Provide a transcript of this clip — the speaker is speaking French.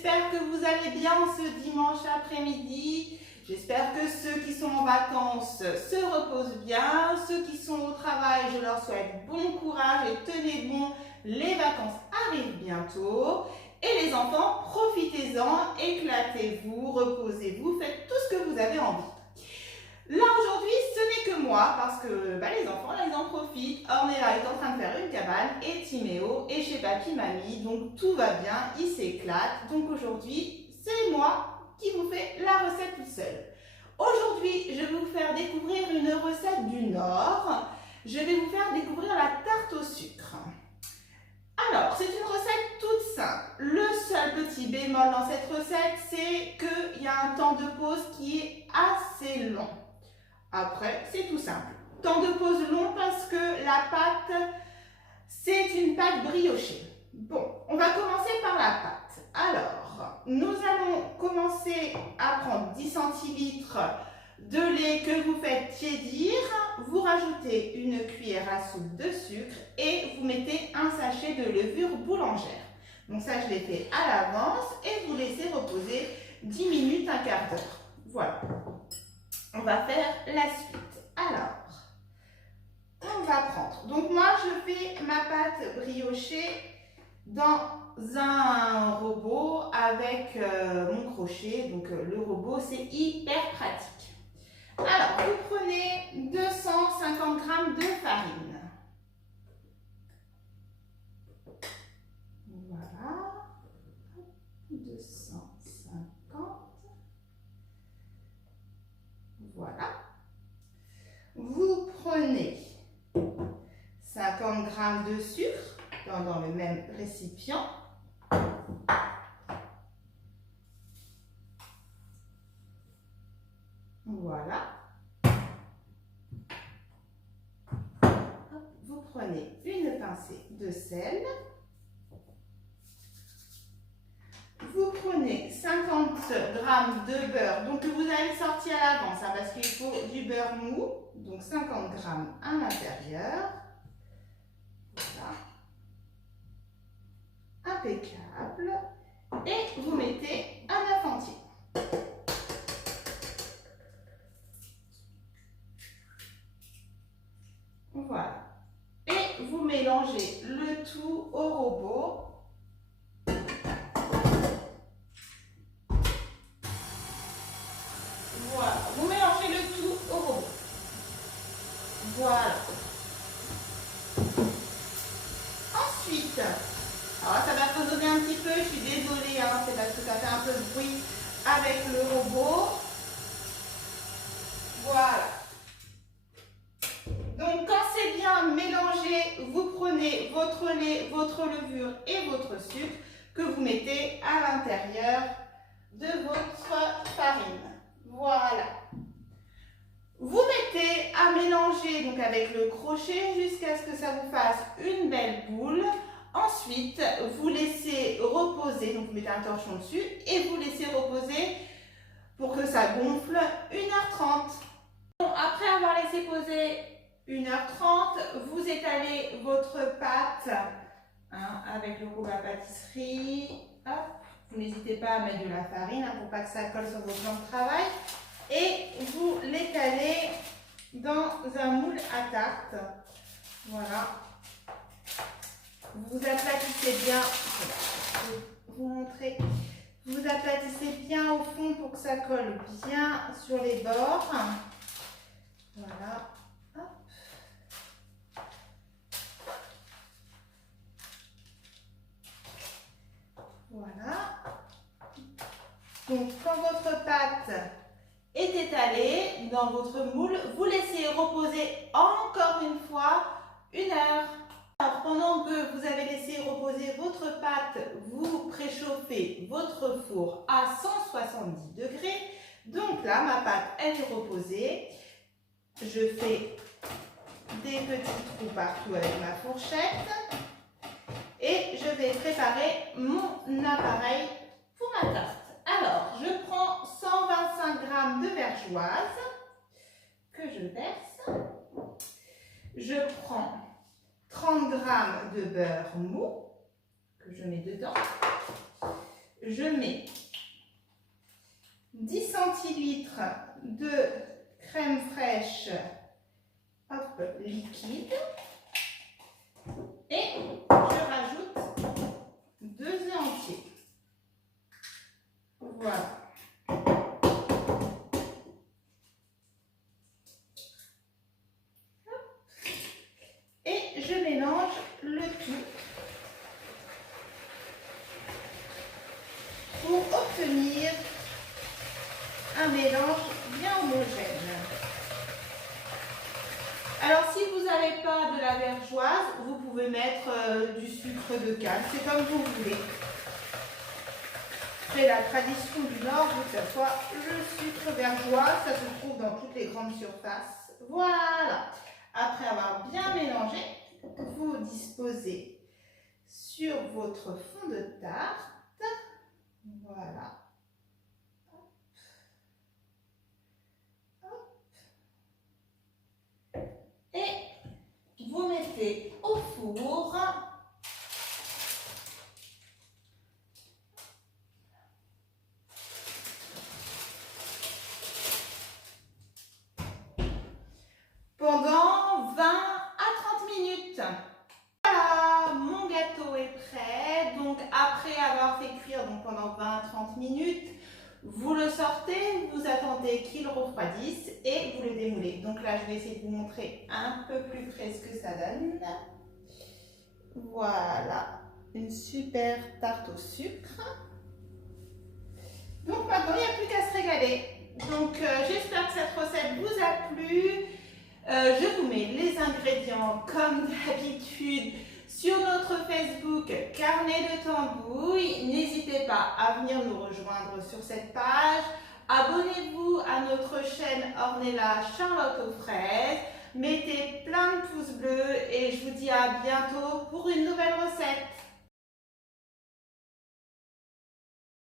j'espère que vous allez bien ce dimanche après-midi. J'espère que ceux qui sont en vacances se reposent bien. Ceux qui sont au travail, je leur souhaite bon courage et tenez bon, les vacances arrivent bientôt. Et les enfants, profitez-en, éclatez-vous, reposez-vous, faites tout ce que vous avez envie. Là aujourd'hui, ce n'est que moi parce que les enfants, là, ils en profitent. Ornella est en train de faire une cabane et Timéo est chez papy, mamie. Donc tout va bien, ils s'éclatent. Donc aujourd'hui, c'est moi qui vous fais la recette toute seule. Aujourd'hui, je vais vous faire découvrir une recette du Nord. Je vais vous faire découvrir la tarte au sucre. Alors, c'est une recette toute simple. Le seul petit bémol dans cette recette, c'est qu'il y a un temps de pause qui est assez long. Après, c'est tout simple. Temps de pause long parce que la pâte, c'est une pâte briochée. Bon, on va commencer par la pâte. Alors, nous allons commencer à prendre 10 centilitres de lait que vous faites tiédir. Vous rajoutez une cuillère à soupe de sucre et vous mettez un sachet de levure boulangère. Donc ça, je l'ai fait à l'avance et vous laissez reposer 10 minutes, un quart d'heure. Voilà. On va faire la suite. Alors, on va prendre. Donc moi, je fais ma pâte briochée dans un robot avec mon crochet. Donc le robot, c'est hyper pratique. Alors, vous prenez 250 g de farine. Voilà. 250. Voilà. Vous prenez 50 g de sucre dans le même récipient. Voilà. Vous prenez une pincée de sel. Vous prenez 50 g de beurre, donc vous allez sortir à l'avance, parce qu'il faut du beurre mou, donc 50 g à l'intérieur. Voilà. Impeccable. Et vous mettez un œuf entier. Voilà. Et vous mélangez le tout au robot. Voilà, vous mélangez le tout au robot. Voilà. Ensuite, alors ça va résonner un petit peu, je suis désolée, c'est parce que ça fait un peu de bruit avec le robot. Voilà. Donc quand c'est bien mélangé, vous prenez votre lait, votre levure et votre sucre que vous mettez à l'intérieur de votre farine. Voilà. Vous mettez à mélanger donc avec le crochet jusqu'à ce que ça vous fasse une belle boule. Ensuite, vous laissez reposer, donc vous mettez un torchon dessus et vous laissez reposer pour que ça gonfle 1h30. Bon, après avoir laissé poser 1h30, vous étalez votre pâte avec le rouleau à pâtisserie. Hop. Vous n'hésitez pas à mettre de la farine pour pas que ça colle sur vos plans de travail. Et vous l'étalez dans un moule à tarte. Voilà. Vous aplatissez bien. Je vais vous montrer. Vous aplatissez bien au fond pour que ça colle bien sur les bords. Voilà. Hop. Voilà. Donc, quand votre pâte est étalée dans votre moule, vous laissez reposer encore une fois 1 heure. Alors, pendant que vous avez laissé reposer votre pâte, vous préchauffez votre four à 170 degrés. Donc là, ma pâte, elle est reposée. Je fais des petits trous partout avec ma fourchette. Et je vais préparer mon appareil pour ma tarte. Alors, je prends 125 g de vergeoise que je verse. Je prends 30 g de beurre mou que je mets dedans. je mets 10 centilitres de crème fraîche liquide et je rajoute 2 œufs entiers. Voilà. Et je mélange le tout pour obtenir un mélange bien homogène. Alors si vous n'avez pas de la vergeoise, vous pouvez mettre du sucre de canne, c'est comme vous voulez. C'est la tradition du Nord, que ce soit le sucre vergeois, ça se trouve dans toutes les grandes surfaces. Voilà. Après avoir bien mélangé, vous disposez sur votre fond de tarte. Voilà. Et vous mettez au four. Pendant 20 à 30 minutes. Voilà, mon gâteau est prêt. Donc après avoir fait cuire pendant 20 à 30 minutes, vous le sortez, vous attendez qu'il refroidisse et vous le démoulez. Donc là, je vais essayer de vous montrer un peu plus près ce que ça donne. Voilà, une super tarte au sucre. Donc maintenant, il n'y a plus qu'à se régaler. Donc j'espère que cette recette vous a plu. Je vous mets les ingrédients comme d'habitude sur notre Facebook Carnet de Tambouille. N'hésitez pas à venir nous rejoindre sur cette page. Abonnez-vous à notre chaîne Ornella Charlotte aux fraises. Mettez plein de pouces bleus et je vous dis à bientôt pour une nouvelle